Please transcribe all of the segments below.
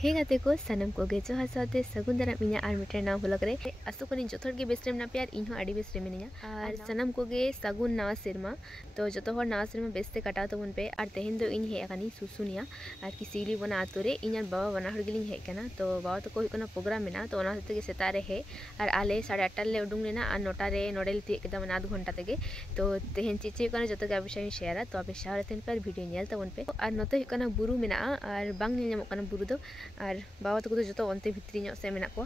हे गाते को सनम को गे जोहार साथे सगुन दारा मिना आर मिटर नाव ब्लॉग रे आसो करी जोथर गे बेस रे मना पे इन हो आडी बेस रे मिनिया आर सनम को गे सगुन नावा सिरमा तो जोतो हर नावा सिरमा बेस ते काटाव तबन पे आर तेहेन दो इन हे आकानी सुसुनिया आर की सिली बना आतो रे इन बाबा बना हर गेलिन हे कना तो बाबा तो को कना प्रोग्राम मेना तो ओना हते गे सेता रे हे आर आले 8:30 ले उडुंग लेना आर 9टा रे नोडेल ती केदा मना आध घंटा तेगे तो तेहेन चिचे कना जोतो गे अबिशा शेयर तो आपे शावर तेन पर वीडियो नेल तबन पे आर नोते कना बुरु मेना आर बांग नेल ᱧᱟᱢᱚᱜ कना बुरु दो आर बाबा तो जो अंते भित्री से मेना को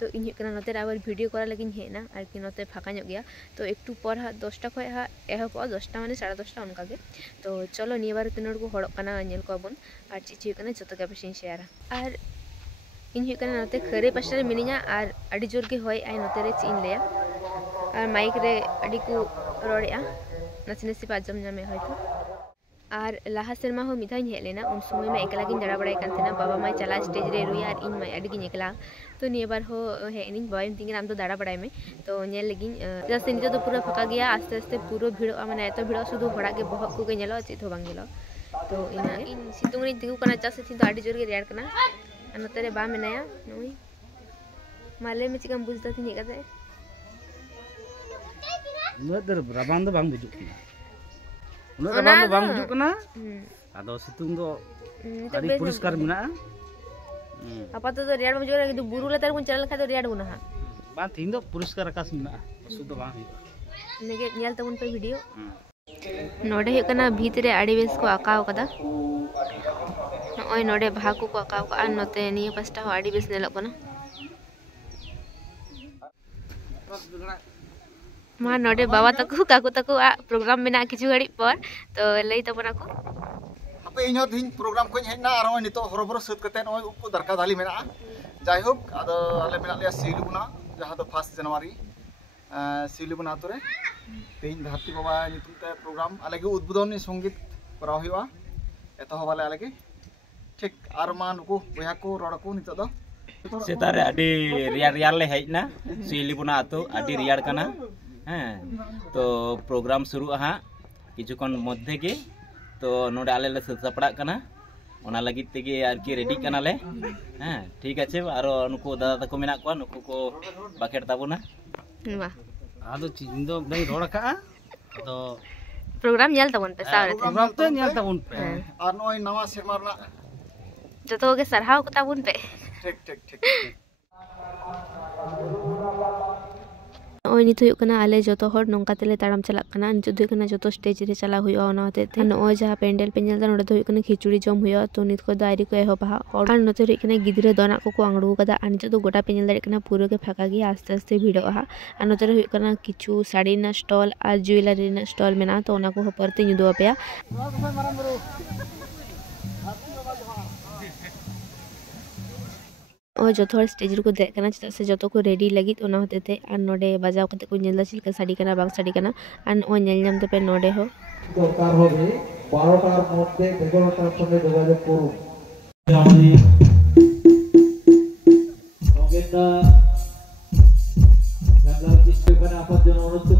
तो इन नोते आबार भिडियो करा लगी हेना और कि नोते फाका गया तो एकटू पर हाँ 10टा खो हाँ एहब 10टा माने 10:30 उनका तो चलो निया बार तीन को हड़ना नेल को बन और चीज जो के पेशन शेयर और इन नोते खरे पासे मिनिया और अड़ी जोर के हय आई नोते रे चीन लिया और माइक रे अड़ी को रोड़े नाचे नाचे पाजम नामे हयतो और लाहा सेरमा हो मिधा हेज लेना उन समय में एकला गिन दाड़ा बड़ाई बाबा माई चला स्टेज रे रुया और इन माई अड़गिन एकला तो निया बार हो हेनी बाबा मिथिंग आम तो दाड़ा बड़ाई में तो नेल लगिन जैसे नित तो पूरा फका गया आस्ते आस्ते पूरा भिड़ो माने एत भिड़ो शुद्ध हड़ा के बहक को नेलो चेत हो बांग नेलो तो इन सितुंग रे तिगु कना चासे थी तो आडी जोर गे रेयार कना नोते रे बा मेनाया नोई माले में चिकम बुझता थी नेकाते नदर राबान दो बांग बुजुक उन्हें बांग बुजुक कना आदो सितुंग दो आदि पुरस्कार मिना apa tuh riad mau jual gitu buru lah tadi pun channel kado riad guna ha bang tindo पुरस्कार आकाश मिना सुदो बांग नेगे nyal tabun pe video नोडे हे कना भीतरे आड़ी बेस को आकाव कदा नोय नोडे भागु को आकाव का नोते निये पास्टा हो आड़ी बेस नेलो कना मा नोडे बाबा तको काकू तको प्रोग्राम मेना किछु घड़ी पर तो लई तबना को पे इन दिन प्रोग्राम को हेना आरो नितो हरबर सत कते नय उप दरका दाली मेना जायहोक आदो आले मेना ले सिलुबना जहां तो 1 जनवरी सिलुबना तोरे तेइन धरती बाबा नितुते प्रोग्राम आलेगे उद्बोधन संगीत करा हुआ एतो हवाले आलेगे ठीक आरमान को बया को रोड को नितो दो सेतारे आडी रियार रियार ले हेजना सिलुबना आतो आडी रियार कना तो प्रोग्राम शुरू हा किछुकन मध्य के तो नोडे आले ले सपड़ा कना ओना लगी तेगे आर की रेडी कना ले ठीक আছে आरो नुको दादा तको मेना को नुको को बाकेट ताबोना वाह आदो चिन दो नहीं रोड का तो प्रोग्राम नेल तबन पे सारे प्रोग्राम तो नेल तबन पे और नय नवा सेमारना जतो के सरहाव को तबन पे ठीक ठीक ठीक ओय नित आले जो हर नौका तेले ताड़ाम चलना नित जो स्टेज रे चला हुआ होते नोय जहाँ पेंडल पे नेलदा नोडे तो खिचुड़ी जम हुआ तो नित को दायरी को एहबा और नोते गिद्रे दोना को आंगड़ू कदा और नित गोटा पे नेल दाड़े पूरा के फाका गया आस्ते आस्ते भिड़ोहा और नोते किछु साड़ी ना स्टॉल और ज्वेलरी ना स्टॉल मेना तो ओना को परते निदो पे और जो हर स्टेज को देना चेदा से जो को रेडी लगी होते और नोडे बजाव करते को नेला चिलका साड़ी कना बांग साड़ी कना और ओ नेल नाम पे नोडे हो दरकार होबे 12টার মধ্যে 11টার সঙ্গে যোগাযোগ করুন নগেন্দা বাংলা ডিস্ট্রিক্টে আপনার জন্য অনুরোধ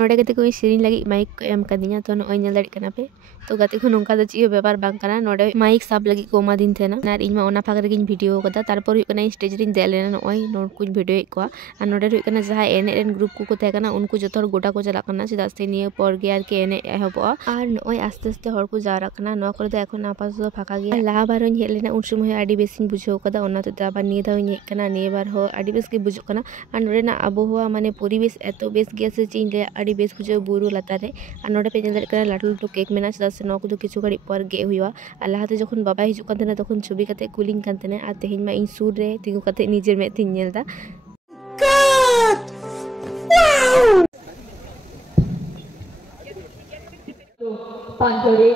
नोडे गते कोई सेरिंग लगी माइक को एम कदिया तो नोय नेल दाड़ी कना पे तो गते को नोंका द ची व्यापार बांग कना नोडे माइक सब लगी को मा दिन थेना नार इन मा ओना फाक रे गिन वीडियो कदा तारपर हुई कना स्टेज रिन देलेना नोय नोड कुछ वीडियो को और नोडे हुई कना जहां एने रेन ग्रुप को थे कना उनको जतोर गोटा को चला कना सिदा से निये पर गे आर के एने एहबो और नोय आस्ते आस्ते हर को जारा कना नो करे एखन आपास फाका गया लाहा बार हेज लेना उन समय आडी बेसिन बुझो कदा ओना तो आबार निये दाव हेज कना निये बार हो आडी बेस के बुझो कना और नोडे ना आबोहवा माने परिवेश एतो बेस गे से चीन ले आडी बेस बुझो बुरु लातारे और नोडे पे नेल दाड़े लाटू लाटू केक मेना चदा से नो को किछु घड़ी पर गे हुआ और लाहाते जखन बाबा हिजु कान तेना तखन छवि कते कुलिंग कान तेना और तेहिन मा इन सुर रे तिगु कते निजेर में थिन नेलदा পাঞ্জরে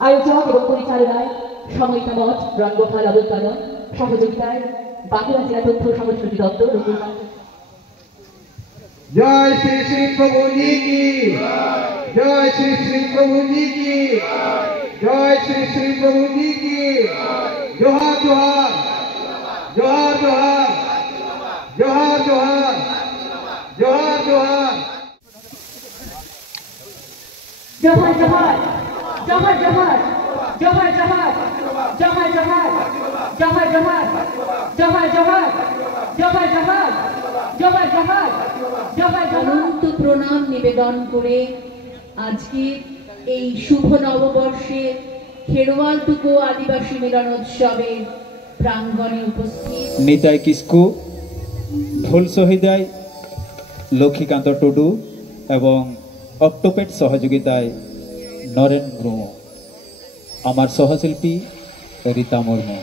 আয়োজক এবং পরিচালনায় সময় মঠ রঙ্গফল অবতারণ সহযোগিতায় বাঁকুড়া জেলা তথ্য সংস্কৃতি দপ্তর जय श्री श्री प्रभु जी की जय श्री श्री प्रभु जी की जय श्री श्री प्रभु जी की जोहार जोहार जोहार जोहार जोहार जोहार जोहार जोहार जोहार जोहार जोहार जोहार जोहार जोहार जोहार जोहार जोहार जोहार जोहार जोहार जोहार जोहार जोहार अनंत प्रणाम निवेदन करे आज के এই শুভ নববর্ষে খেরওয়ালটুকু আদিবাসী মিলনোৎসবে প্রাঙ্গণে উপস্থিত নিতাই কিসকু ঢোল সহিদায় লক্ষ্মীকান্ত টুডু এবং অক্টোপেড সহযোগিতায় নরেন ব্রহ্ম আমার সহশিল্পী রীতা মুর্মু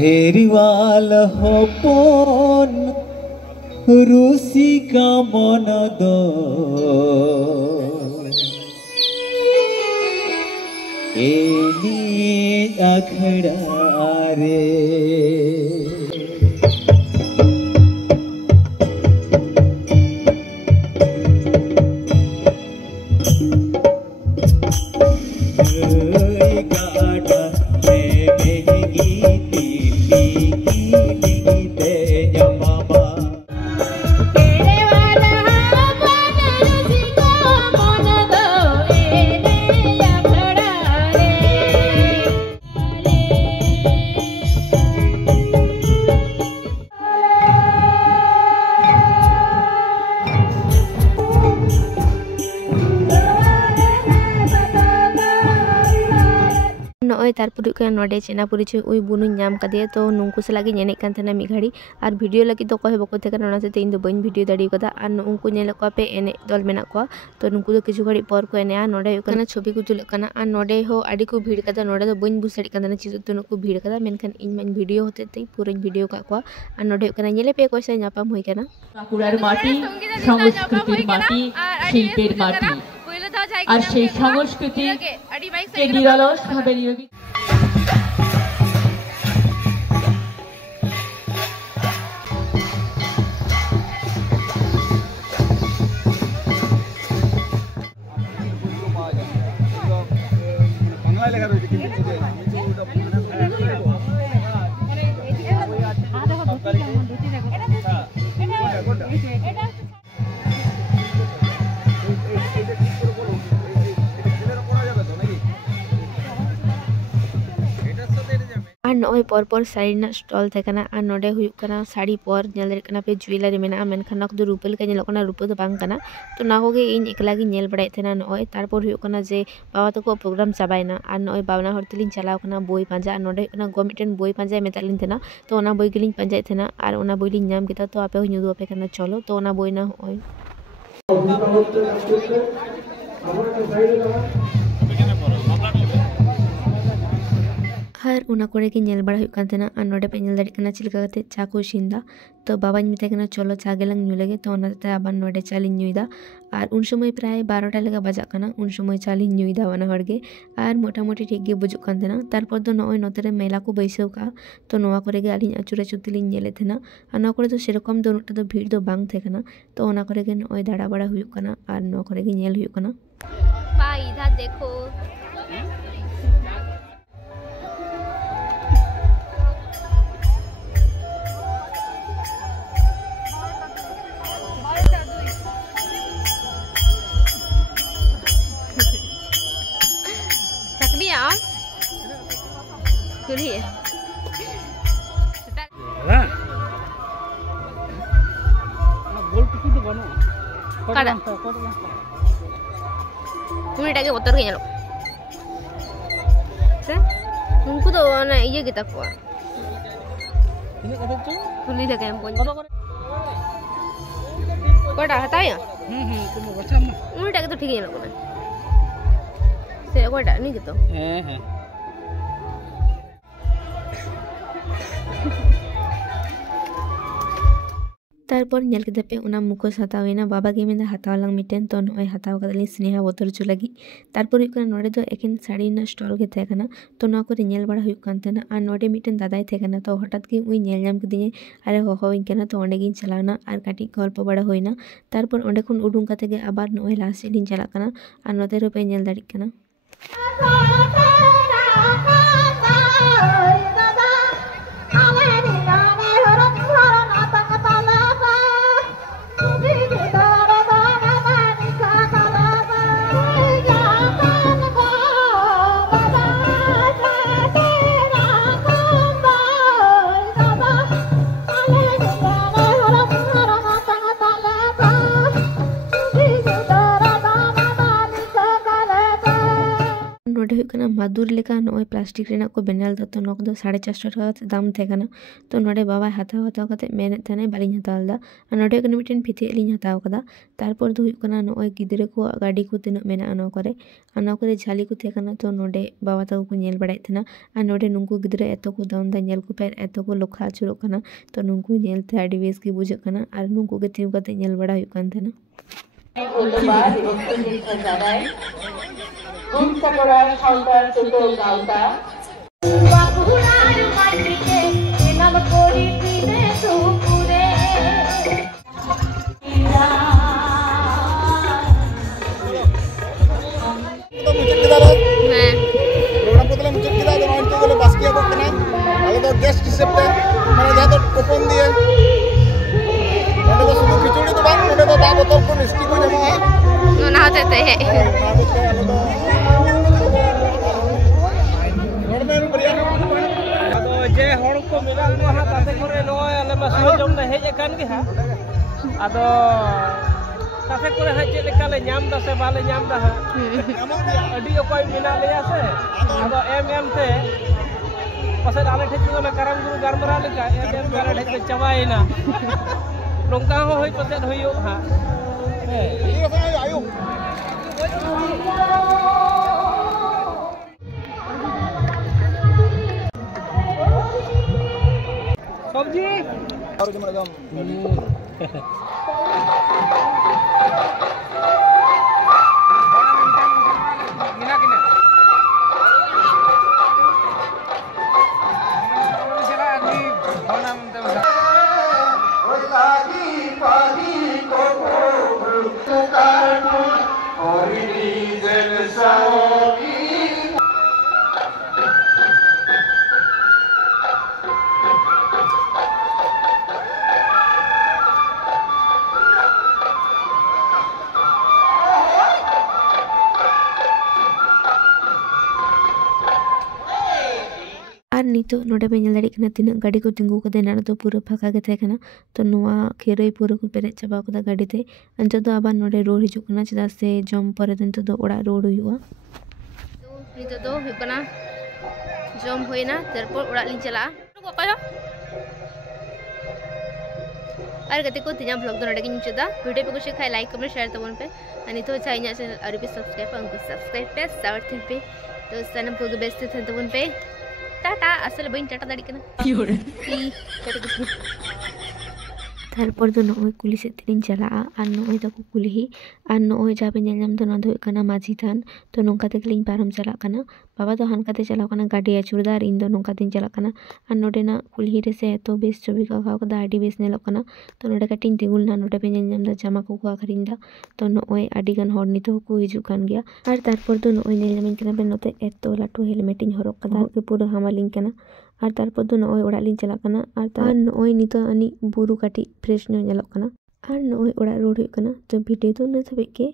হেরিওয়াল হপন রুসিকা মনদ এনি আখড়া রে नॉय तारपुर नोडे चेना परिचय उई बुनु नाम कदे तो नुंकु सलाग नेने कान थेना मि घड़ी और वीडियो लगी तो कोहे बको थेका नोना से इन दो बइन वीडियो दाड़ी कदा और नुंकु नेले को पे एने दल मेना को तो नुंकु दो किछु घड़ी पर को एने आ नोडे कना छवि को तुले कना और नोडे हो आडी को भीड़ कदा नोडे तो बइन बुसड़ी कदा चीज तो नुंकु भीड़ कदा मेनखान इन मन वीडियो होते ते पूरा वीडियो का को और नोडे कना नेले पे कोइसा नापाम होई कना বাঁকুড়ার মাটি সংস্কৃতির মাটি শিল্পের মাটি আর সেই সংস্কৃতিকে নিরলসভাবে নিয়োজিত और नॉय पर पर साड़ी ना स्टॉल थेकना और नोडे हुयुक कना साड़ी पर नेल दरे कना पे ज्वेलरी मेना मेनखान ना दो रूपल का नेलो कना रूपो तो बांग कना तो ना होगे इन एकला गी नेल बड़ाय थेना नॉय तारपर हुयुक कना जे बाबा तको प्रोग्राम चाबायना और नॉय बावना हर तलिन चलाव कना बोई पांजा नोडे कना गमिटेन बोई पांजा मेतालिन थेना तो ओना बोई गिलिन पांजाय थेना और ओना बोई लिन नाम केता तो आपे हुनु दो पे कना चलो तो ओना बोई ना होय हर उना कोड़े की नेल बड़ा हुई कांतेना और नोडे पे नेल दड़ी कना चिलका कते चा को इसिंदा तो बाबा मिते कना चलो चा गेलंग न्यू लगे तो ओनाते आबार नोडे चा लिन न्यूइदा और उन समय प्राय 12टा लगा बजा कना उन समय चा लिन न्यूइदा वाना हड़गे और मोटामोटी ठीक गे बुजुक कांतेना तारपर दो नॉय नोतरे मेला को बैसव का तो नोवा करे गे आलिन अचुरा चुतिलिन नेले थेना और ना करे तो सेरकम दो नोटा तो भीड़ दो बांग थे कना तो ओना करे गे नॉय दाड़ा बड़ा हुयुक कना और नो करे गे नेल हुयुक कना पा इधर देखो कुलीटाके बतर के ñalo से उनको तो ना ये kita ko ini kata tu kuli dah kayak pon ko dah hata ya तुम बचा ना उलीटाके तो ठीक ñalo ना से को dah ni gitu तारपर नेल के पे उना मुखोस हतावेना बाबा के मेदा हतावलांग मिटेन तो नय हताव कदली स्नेहा बोतल चु लगी तारपर हुई नोडे तो एकेन साड़ी ना स्टॉल के थेकना तो ना को नेल बड़ा हुई कांतेना आ नोडे मिटेन दादाई थेकना तो हठात के उई नेल नाम कदिने अरे होहोइन केना तो ओंडे गिन चलाना आर काटी गल्प बड़ा होइना तारपर ओंडे खन उडुंग काते गे आबार नय लास्ट लिन चला कना आ नोते रुपे नेल दाड़ी कना Kita बादुर लेका नॉय प्लास्टिक रेना को बेनाल तो नोक दो 450 टाका दाम थे कना तो नोडे बाबा हताव कते मेने तने बालिं हतालदा नोडे कने मिटेन फिथे लिं हताव कदा तारपर दो कना नॉय गिदरे को गाड़ी को तिना मेना अनो करे झाली को थे कना तो नोडे बाबा ताको को नेल बड़ाय थना आ नोडे नुंकु गिदरे एतो को दाउन दा नेल को पे एतो को लोखा आचुरो कना तो नुंकु नेल ते आडी बेस की बुझ कना आर नुंकु के तिउ कते नेल बड़ा हुई कान थना गेस्ट हिसाब माने जहाँ तो कूपन दिए तो सुबह खिचड़ी तो बांग तो दाग बोतल को मिस्टी को जमा ना देते हैं जे हड़ को मिला हा ताते करे नय आले मा सो जम ना हेज कान गे हा आदो ताते करे हा जे लेका ले नाम दा से बाले नाम दा हा अडी ओकय मिना लेया से आदो एम ते पसे आले ठेक को ना करम गुरु गरमरा लेका एम करे ठेक पे चबाइना नोंका हो होय पसे होयो हा आयो सब्जी और जमरा गम नितो नोडे पे नेल दाड़ी कना तिना गाड़ी को तिंगु कदे ना तो पूरा फाका के थे कना तो नोआ खेरई पूरा को पेरे चाबा कदा गाड़ी ते अंत तो आबार नोडे रोड हिजु कना चदा से जम परे तंत तो ओड़ा रोड हुआ तो नितो तो हुई कना जम होइना तारपर ओड़ा लिं चला को कयो और गते को तिना ब्लॉग दो नोडे किन चदा वीडियो पे कुछ खाय लाइक कमेंट शेयर तबन पे अनि तो चाइना चैनल और भी सब्सक्राइब अंको सब्सक्राइब पे सावर्थ पे तो सनम को बेस्ट थे तबन पे टाटा असल बइन टाटा दाड़ी कना तारपर दो नोय कुली से तिलिन चला आ नोय तको कुली आ नोय जाबे नेलम तो ना दो कना माझी थान तो नोंका ते क्लिन पारम चला कना बाबा तो हनका ते चला कना गाड़ी आचुरदार इन दो नोंका तिन चला कना आ नोडे ना कुली रे से तो बेस छवि का खाव कदा आडी बेस नेलो कना तो नोडे कटिन तिगुल ना नोडे पे नेलम दा जामा को आखरिन दा तो नोय आडी गन हर नितो को हिजु कान गया और तारपर दो नोय नेलम कना पे नोते एतो लाटू हेलमेट इन हरक कदा के पूरा हमालिन कना और तारपर दो नोय ओड़ा लिन चला कना और तार नोय नितो अनि बुरु काटी फ्रेश नो नेलो कना और नोय ओड़ा रोड हुई कना तो वीडियो तो न सबे के